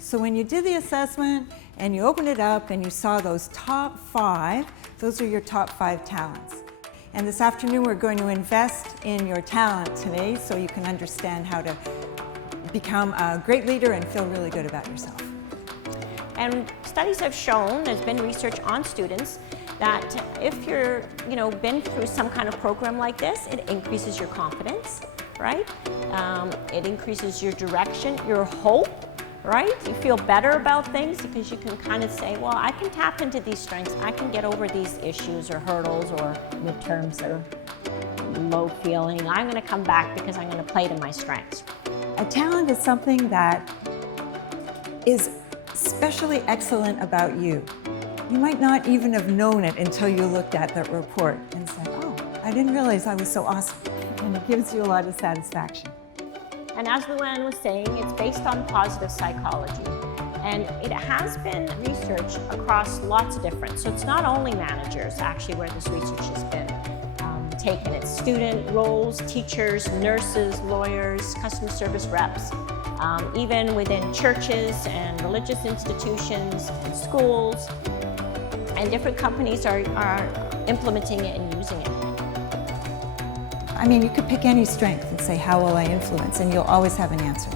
So when you did the assessment and you opened it up and you saw those top 5, those are your top 5 talents. And this afternoon we're going to invest in your talent today so you can understand how to become a great leader and feel really good about yourself. And studies have shown, there's been research on students, that if you're, been through some kind of program like this, it increases your confidence, right? It increases your direction, your hope, right? You feel better about things because you can kind of say, well, I can tap into these strengths. I can get over these issues or hurdles or midterms that are low feeling. I'm going to come back because I'm going to play to my strengths. A talent is something that is especially excellent about you. You might not even have known it until you looked at that report and said, oh, I didn't realize I was so awesome. And it gives you a lot of satisfaction. And as Luann was saying, it's based on positive psychology. And it has been researched across lots of different, so it's not only managers actually where this research has been taken. It's student roles, teachers, nurses, lawyers, customer service reps, even within churches and religious institutions and schools. And different companies are implementing it and using it. I mean, you could pick any strength and say, how will I influence? And you'll always have an answer.